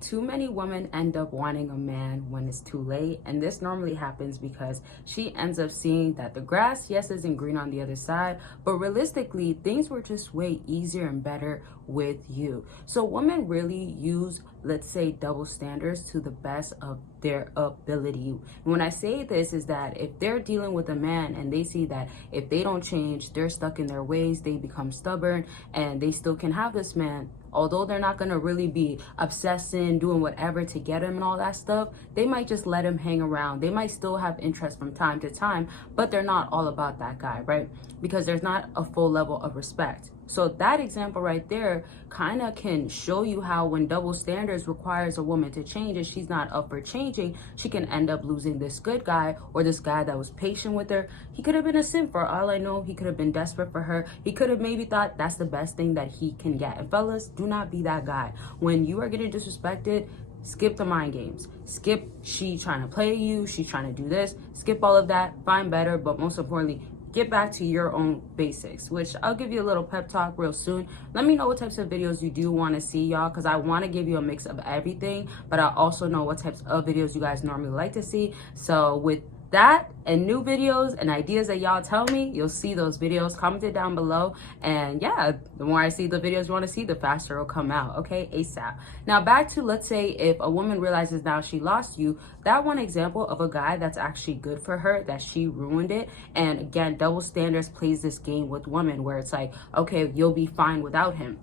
too many women end up wanting a man when it's too late, and this normally happens because she ends up seeing that the grass, yes, isn't green on the other side, but realistically, things were just way easier and better with you. So women really use, let's say, double standards to the best of their ability. And when I say this is that if they're dealing with a man and they see that if they don't change, they're stuck in their ways, they become stubborn, and they still can have this man, although they're not going to really be obsessing, doing whatever to get him and all that stuff, they might just let him hang around. They might still have interest from time to time, but they're not all about that guy, right? Because there's not a full level of respect. So that example right there kind of can show you how when double standards requires a woman to change and she's not up for changing, she can end up losing this good guy or this guy that was patient with her. He could have been a simp for all I know. He could have been desperate for her. He could have maybe thought that's the best thing that he can get. And fellas, do not be that guy. When you are getting disrespected, skip the mind games. Skip she trying to play you, she's trying to do this. Skip all of that, find better, but most importantly, get back to your own basics, which I'll give you a little pep talk real soon. Let me know what types of videos you do want to see, y'all, because I want to give you a mix of everything, but I also know what types of videos you guys normally like to see. So with that and new videos and ideas that y'all tell me, you'll see those videos. Comment it down below, and yeah, the more I see the videos you want to see, the faster it'll come out. Okay, ASAP. Now back to, let's say if a woman realizes now she lost you, that one example of a guy that's actually good for her, that she ruined it. And again, double standards plays this game with women where it's like, okay, you'll be fine without him.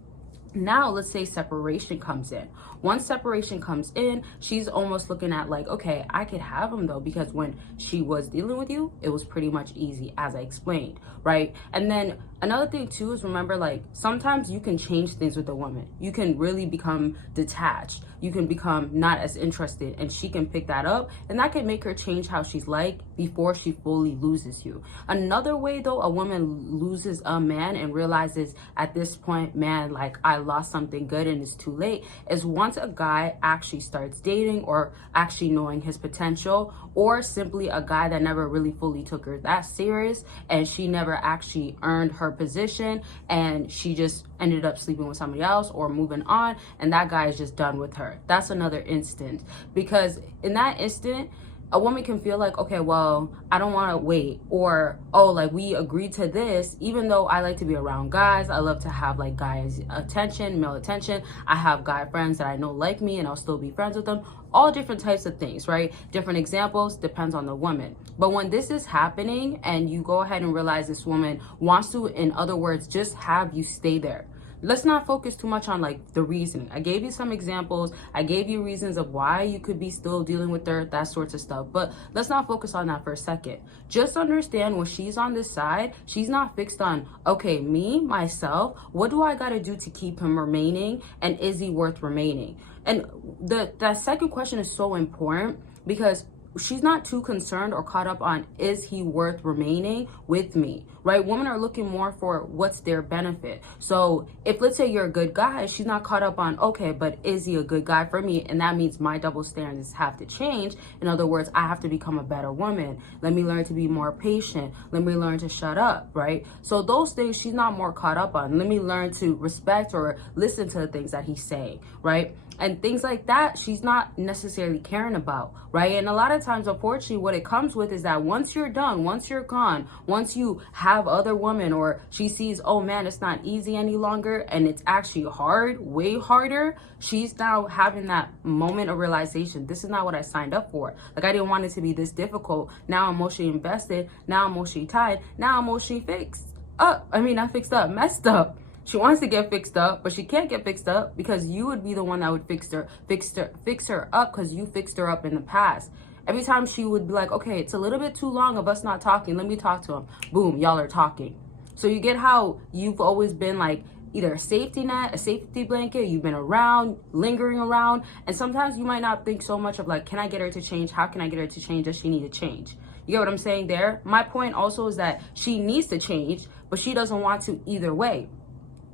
Now let's say separation comes in. Once separation comes in, she's almost looking at like, okay, I could have him though, because when she was dealing with you, it was pretty much easy, as I explained, right? And then another thing too is, remember, like, sometimes you can change things with a woman. You can really become detached. You can become not as interested, and she can pick that up, and that can make her change how she's like before she fully loses you. Another way though a woman loses a man and realizes at this point, man, like I lost something good and it's too late, is once a guy actually starts dating or actually knowing his potential, or simply a guy that never really fully took her that serious and she never actually earned her position and she just ended up sleeping with somebody else or moving on, and that guy is just done with her. That's another instant, because in that instant a woman can feel like, okay, well, I don't want to wait, or, oh, like we agreed to this, even though I like to be around guys, I love to have like guys attention, male attention, I have guy friends that I know like me and I'll still be friends with them, all different types of things, right? Different examples, depends on the woman. But when this is happening and you go ahead and realize this woman wants to, in other words, just have you stay there, let's not focus too much on like the reasoning. I gave you some examples. I gave you reasons of why you could be still dealing with her, that sorts of stuff. But let's not focus on that for a second. Just understand when she's on this side, she's not fixed on, okay, me, myself, what do I got to do to keep him remaining? And is he worth remaining? And that second question is so important, because she's not too concerned or caught up on, is he worth remaining with me, right? Women are looking more for what's their benefit. So if, let's say, you're a good guy, she's not caught up on, okay, but is he a good guy for me? And that means my double standards have to change. In other words, I have to become a better woman. Let me learn to be more patient. Let me learn to shut up, right? So those things she's not more caught up on. Let me learn to respect or listen to the things that he's saying, right? And things like that, she's not necessarily caring about, right? And a lot of times, unfortunately, what it comes with is that once you're done, once you're gone, once you have other women, or she sees, oh man, it's not easy any longer, and it's actually hard, way harder, she's now having that moment of realization. This is not what I signed up for. Like, I didn't want it to be this difficult. Now I'm emotionally invested. Now I'm emotionally tied. Now I'm emotionally fixed up. I mean, not fixed up, messed up. She wants to get fixed up, but she can't get fixed up because you would be the one that would fix her up, because you fixed her up in the past. Every time she would be like, okay, it's a little bit too long of us not talking, let me talk to him. Boom, y'all are talking. So you get how you've always been like either a safety net, a safety blanket, you've been around, lingering around, and sometimes you might not think so much of like, can I get her to change? How can I get her to change? Does she need to change? You get what I'm saying there? My point also is that she needs to change, but she doesn't want to either way.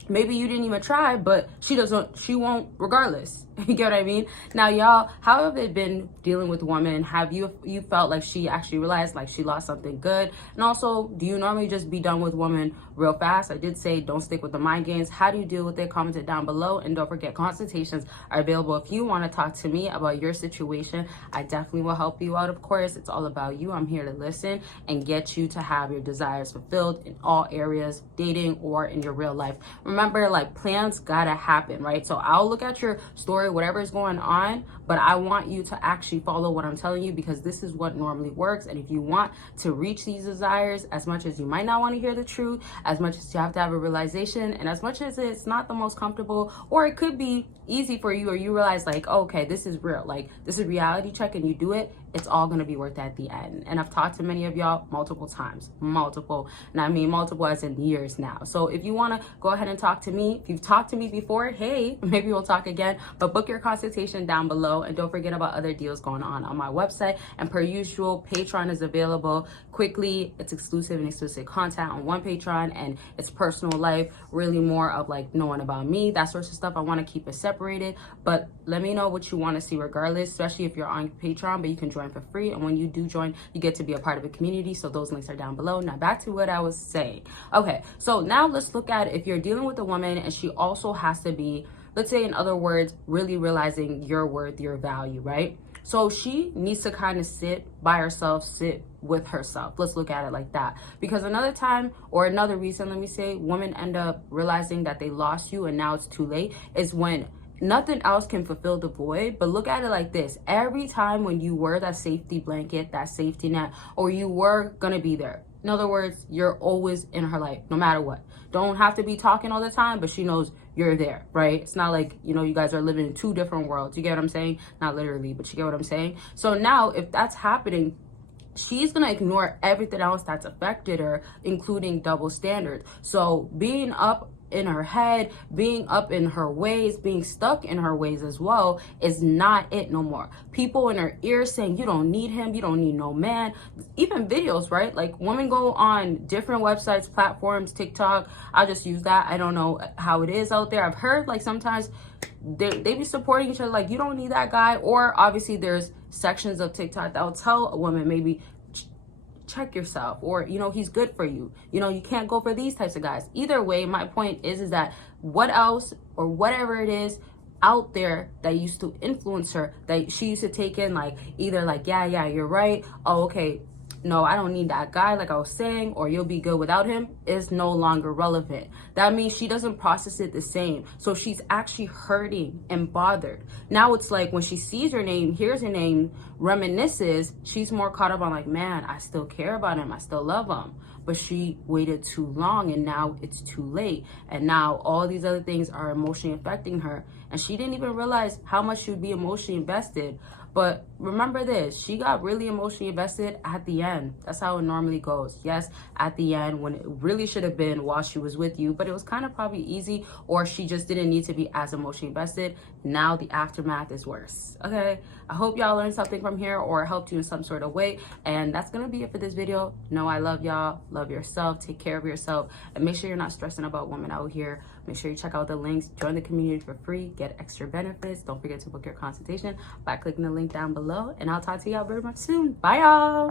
maybe you didn't even try, but she won't regardless. You get what I mean? Now, y'all, how have it been dealing with women? Have you felt like she actually realized like she lost something good? And also, do you normally just be done with women real fast? I did say don't stick with the mind games. How do you deal with it? Comment it down below. And don't forget, consultations are available if you want to talk to me about your situation. I definitely will help you out. Of course, it's all about you. I'm here to listen and get you to have your desires fulfilled in all areas, dating or in your real life. Remember, like, plans gotta happen, right? So I'll look at your story, whatever is going on, but I want you to actually follow what I'm telling you, because this is what normally works. And if you want to reach these desires, as much as you might not want to hear the truth, as much as you have to have a realization, and as much as it's not the most comfortable, or it could be easy for you, or you realize like, oh, okay, this is real, like this is reality check, and you do it, it's all going to be worth it at the end. And I've talked to many of y'all multiple times, and I mean multiple as in years now. So if you want to go ahead and talk to me, if you've talked to me before, hey, maybe we'll talk again. But book your consultation down below, and don't forget about other deals going on my website. And per usual, Patreon is available quickly. It's exclusive and exclusive content on one Patreon, and it's personal life, really more of like knowing about me, that sort of stuff. I want to keep it separated, but let me know what you want to see regardless, especially if you're on Patreon. But you can join for free, and when you do join, you get to be a part of a community. So those links are down below. Now back to what I was saying. Okay, so now let's look at if you're dealing with a woman and she also has to be, let's say in other words, really realizing your worth, your value, right? So she needs to kind of sit by herself, sit with herself. Let's look at it like that. Because another time, or another reason, let me say, women end up realizing that they lost you and now it's too late, is when nothing else can fulfill the void. But look at it like this: every time when you were that safety blanket, that safety net, or you were gonna be there, in other words, you're always in her life, no matter what. Don't have to be talking all the time, but she knows you're there, right? It's not like, you know, you guys are living in two different worlds. You get what I'm saying? Not literally, but you get what I'm saying? So now, if that's happening, she's gonna ignore everything else that's affected her, including double standards. So being up in her head, being up in her ways, being stuck in her ways as well, is not it no more. People in her ear saying you don't need him, you don't need no man. Even videos, right? Like women go on different websites, platforms, TikTok, I'll just use that. I don't know how it is out there. I've heard like sometimes they be supporting each other, like you don't need that guy. Or obviously there's sections of TikTok that will tell a woman, maybe check yourself, or you know, he's good for you, you know, you can't go for these types of guys. Either way, my point is that what else or whatever it is out there that used to influence her, that she used to take in, like either like yeah you're right, oh okay, no, I don't need that guy, like I was saying, or you'll be good without him, is no longer relevant. That means she doesn't process it the same. So she's actually hurting and bothered. Now it's like when she sees her name, hears her name, reminisces, she's more caught up on like, man, I still care about him, I still love him. But she waited too long, and now it's too late. And now all these other things are emotionally affecting her. And she didn't even realize how much she would be emotionally invested. But remember this, she got really emotionally invested at the end. That's how it normally goes. Yes, at the end, when it really should have been while she was with you, but it was kind of probably easy, or she just didn't need to be as emotionally invested. Now the aftermath is worse. Okay, I hope y'all learned something from here or helped you in some sort of way. And that's gonna be it for this video. Know I love y'all. Love yourself. Take care of yourself, and make sure you're not stressing about women out here. Make sure you check out the links, join the community for free, get extra benefits. Don't forget to book your consultation by clicking the link down below, and I'll talk to y'all very much soon. Bye y'all.